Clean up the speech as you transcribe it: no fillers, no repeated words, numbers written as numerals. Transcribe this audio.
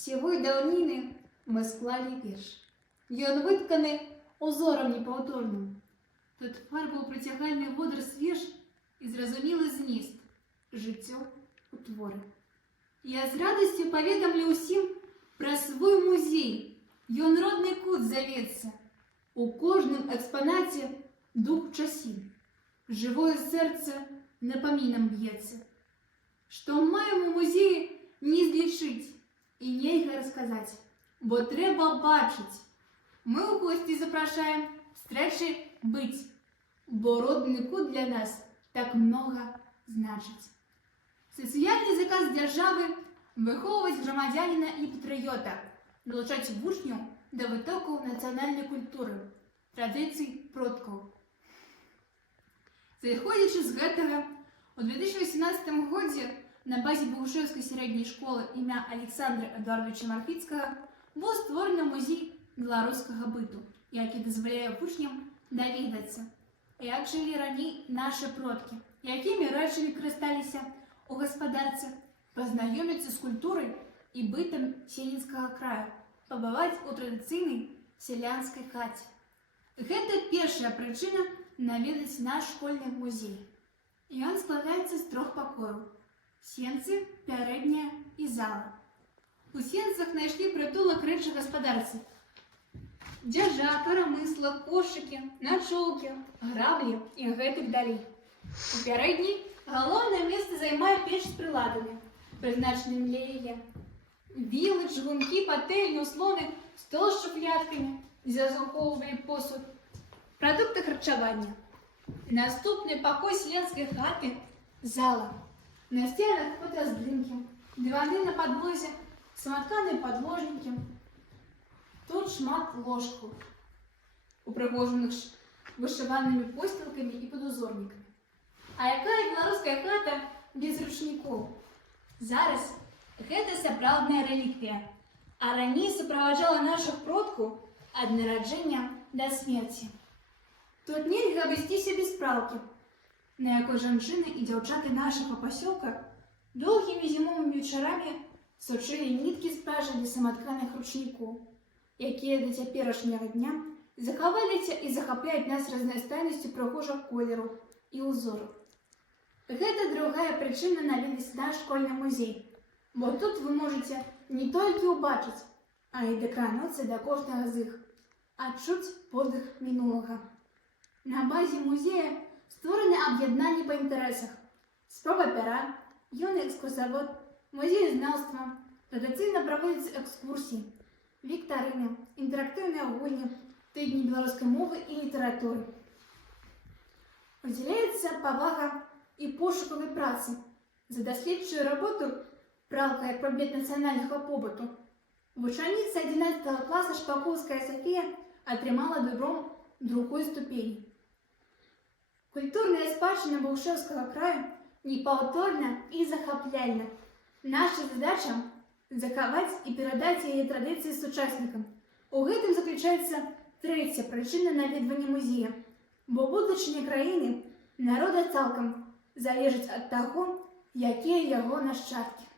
сівої даўніны мы склалі вірш. Ён вытканы узорам непаўторным. Тут фарбаў прыцягальны водар свеж і зразумелы змест жыццё у творы. Я з радасцю паведамлю ўсім пра свой музей. Ён родны кут завецца. У кожным экспанаце дух часін. Жывое сэрца напамінам б'ецца. Што маем у музеі не злічыць і нельга расказаць, бо трэба бачыць. Мы ў госці запрашаем стрэчы быць, бо родны кут для нас так многа значыць. Сацыяльны заказ дзяржавы выхоўваць грамадзяніна і патрыёта, далучаць вучняў да вытокаў нацыянальнай культуры, традыцый продкаў. Зыходзячы з гэтага, у 2018 годзе на базе Богушевскай сярэдняй школы імя Александра Эдуардовича Мархіцкага быў створаны музей беларускага быту, які дазваляе вучням даведацца, як жылі раней нашы продкі, якімі рэчамі карысталіся у гаспадарцы, пазнаёміцца з культурай і бытам сенінскага краю, пабываць у традыцыйнай сялянскай хаце. Гэта першая прычына наведаць наш школьны музей. Ён складаецца з 3 пакояў: сенцы, пярэдняя і зала. У сенцах знайшлі прытулак рэчы гаспадарцы: дзяжа, карамысла, кошыкі, начоўкі, граблі і гэтак далей. У пярэдняй галоўнае месца займае печ з прыладамі, прызначанымі для яе. Вілы, чыгункі, патэльні, слоны, стол з шуфляткамі, дзе захоўвалі посуд, прадукты харчавання. Наступны пакой сялянскай хаты – зала. На сценах фотаздымкі, дываны на падлозе, саматканыя падложнікі. Тут шмат ложкаў, упрыгожаных вышыванымі посцілкамі і падузорнікамі. А якая беларуская хата без ручнікоў? Зараз гэта сапраўдная рэліквія, а раней суправаджала нашых продкаў ад нараджэння да смерці. Тут нельга абысціся без праўкі, на якой жанчыны і дзяўчаты нашага пасёлка доўгімі зімовымі вечарамі сучылі ніткі з пражы для саматканых ручнікоў, якія да цяперашняга дня захаваліся і захапляюць нас разнастайнасцю прыгожых колераў і ўзораў. Гэта другая прычына наведаць наш школьны музей, бо тут вы можаце не толькі ўбачыць, а і дакрануцца да кожнага з іх, адчуць подых мінулага. На базе музея створаны аб'яднанні па інтарэсах: спроба пяра, юны экскурсавод, музеязнаўства, традыцыйна праводзяцца экскурсіі, віктарыны, інтэрактыўныя гульні, тыдні беларускай мовы і літаратуры. Удзяляецца павага і пошукавай працы. За даследчую работу «Пралка як прадмет нацыянальнага побыту» вучаніца 11 класа Шпакоўская Сафія атрымала дыплом 2-й ступені. Культурная спадчына Богушевскага краю непаўторна і захапляльна. Наша задача – захаваць і перадаць яе традыцыі сучаснікам. У гэтым заключаецца трэцяя прычына наведвання музея, бо будучыня краіны, народа цалкам залежыць ад таго, якія яго нашчадкі.